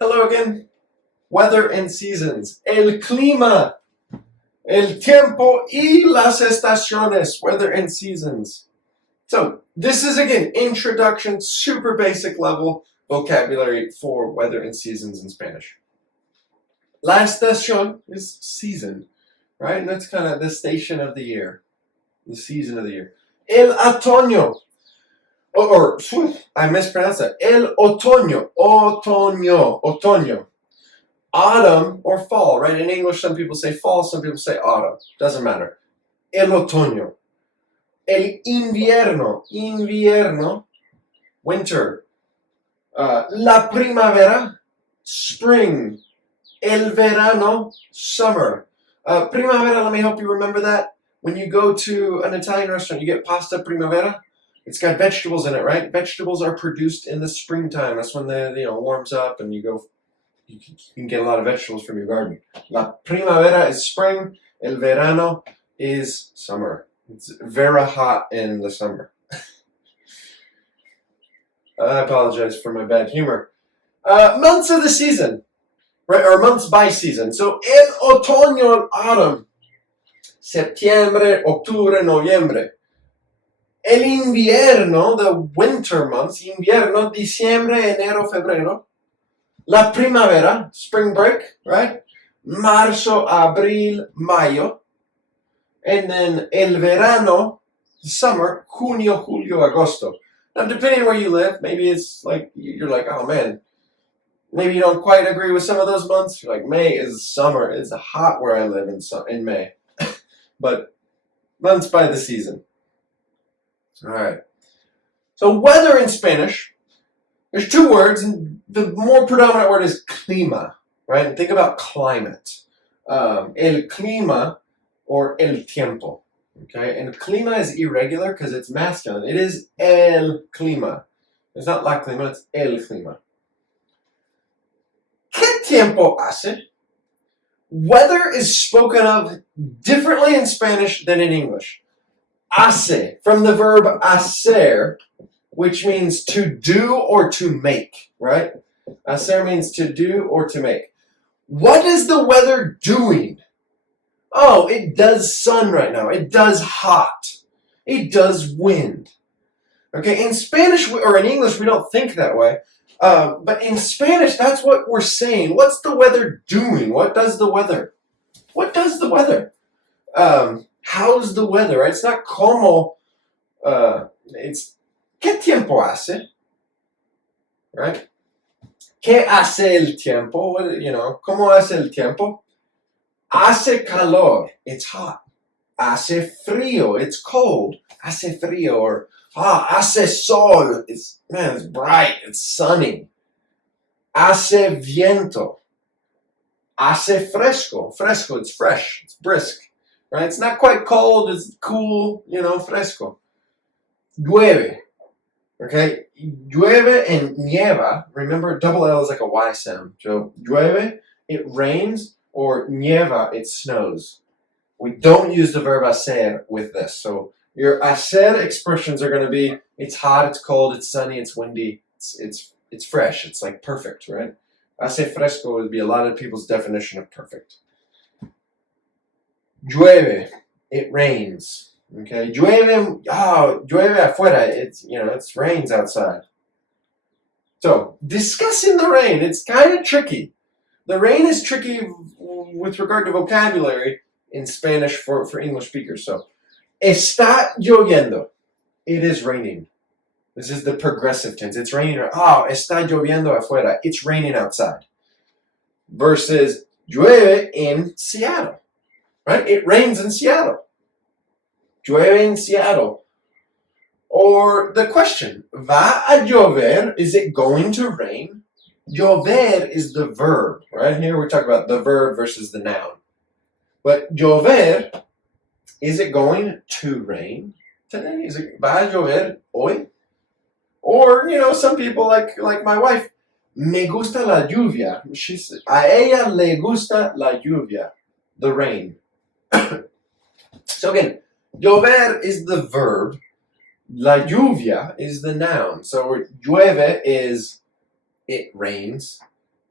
Hello again. Weather and seasons. El clima. El tiempo y las estaciones. Weather and seasons. So, this is again introduction, super basic level vocabulary for weather and seasons in Spanish. La estación is season, right? And that's kind of the station of the year, the season of the year. El otoño. I mispronounced that. El otoño. Otoño. Autumn or fall, right? In English, some people say fall, some people say autumn. Doesn't matter. El otoño. El invierno, winter. La primavera, spring. El verano, summer. Primavera, let me help you remember that. When you go to an Italian restaurant, you get pasta primavera. It's got vegetables in it, right? Vegetables are produced in the springtime. That's when the warms up and you can get a lot of vegetables from your garden. La primavera is spring. El verano is summer. It's very hot in the summer. I apologize for my bad humor. Months of the season, right? Or months by season. So el otoño, autumn. Septiembre, octubre, noviembre. El invierno, the winter months. Invierno, diciembre, enero, febrero. La primavera, spring break, right? Marzo, abril, mayo. And then el verano, summer, junio, julio, agosto. Now, depending where you live, maybe it's like, you're like, oh man, maybe you don't quite agree with some of those months. You're like, May is summer. It's hot where I live in May. But months by the season. All right. So weather in Spanish, there's two words, and the more predominant word is clima, right? And think about climate. El clima or el tiempo, okay? And clima is irregular because it's masculine. It is el clima. It's not la clima, it's el clima. ¿Qué tiempo hace? Weather is spoken of differently in Spanish than in English. Hace, from the verb hacer, which means to do or to make, right? Hacer means to do or to make. What is the weather doing? Oh, it does sun right now. It does hot. It does wind. Okay, in Spanish or in English, we don't think that way. But in Spanish, that's what we're saying. What's the weather doing? What does the weather? What does the weather? How's the weather? Right? It's not como. It's ¿qué tiempo hace? Right? ¿Qué hace el tiempo? ¿Cómo hace el tiempo? Hace calor. It's hot. Hace frío. It's cold. Hace frío. Or hace sol. It's bright. It's sunny. Hace viento. Hace fresco. Fresco, it's fresh. It's brisk. Right? It's not quite cold. It's cool. Fresco. Llueve. Okay? Llueve and nieva. Remember, double L is like a Y sound. So, llueve, it rains, or nieva, it snows. We don't use the verb hacer with this. So, your hacer expressions are going to be, it's hot, it's cold, it's sunny, it's windy, it's fresh, it's like perfect, right? Hace fresco would be a lot of people's definition of perfect. Llueve, it rains. Okay, llueve afuera. It's rains outside. So, discussing the rain, it's kind of tricky. The rain is tricky with regard to vocabulary in Spanish for English speakers. So, está lloviendo. It is raining. This is the progressive tense. It's raining. Está lloviendo afuera. It's raining outside. Versus llueve in Seattle. Right? It rains in Seattle. Llueve en Seattle. Or the question, ¿va a llover? Is it going to rain? Llover is the verb. Right here we're talking about the verb versus the noun. But llover, is it going to rain today? ¿Va a llover hoy? Or, some people like my wife, me gusta la lluvia. A ella le gusta la lluvia, the rain. So again, llover is the verb. La lluvia is the noun. So llueve is it rains.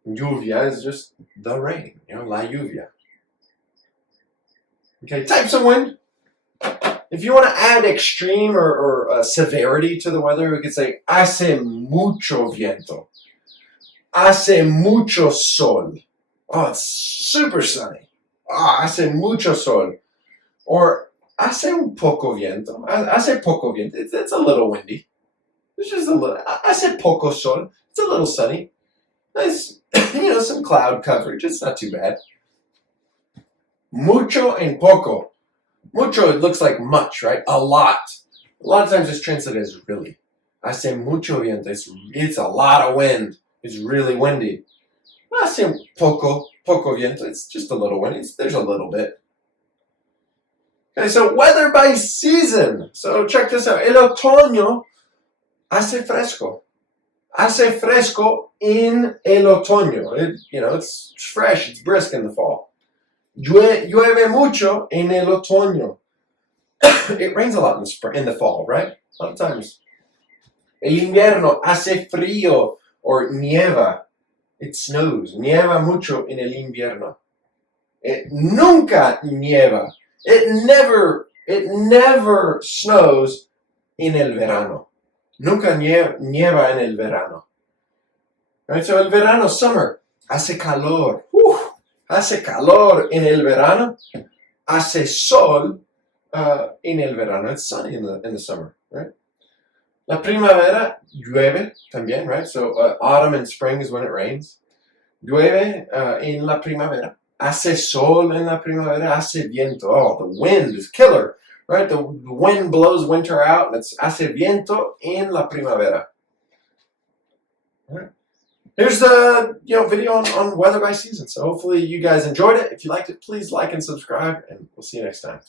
Lluvia is just the rain, la lluvia. Okay, types of wind. If you want to add extreme or severity to the weather, we could say hace mucho viento. Hace mucho sol. Oh, it's super sunny. Hace mucho sol. Or hace un poco viento. Hace poco viento. It's a little windy. It's just a little. Hace poco sol. It's a little sunny. Nice, some cloud coverage. It's not too bad. Mucho and poco. Mucho, it looks like much, right? A lot. A lot of times it's translated as really. Hace mucho viento. It's a lot of wind. It's really windy. Hace poco viento. It's just a little windy. There's a little bit. Okay, so weather by season. So check this out. El otoño hace fresco. Hace fresco in el otoño. It's fresh. It's brisk in the fall. Llueve mucho en el otoño. It rains a lot in the fall, right? A lot of times. El invierno hace frío or nieva. It snows. Nieva mucho en el invierno. It nunca nieva. It never snows en el verano. Nunca nieva en el verano. Right? So el verano, summer, hace calor. Hace calor en el verano. Hace sol en el verano. It's sunny in the summer, right? La primavera, llueve también, right? So autumn and spring is when it rains. Llueve en la primavera. Hace sol en la primavera. Hace viento. Oh, the wind is killer, right? The wind blows winter out, and it's hace viento en la primavera. All right. Here's the video on weather by season. So hopefully you guys enjoyed it. If you liked it, please like and subscribe, and we'll see you next time.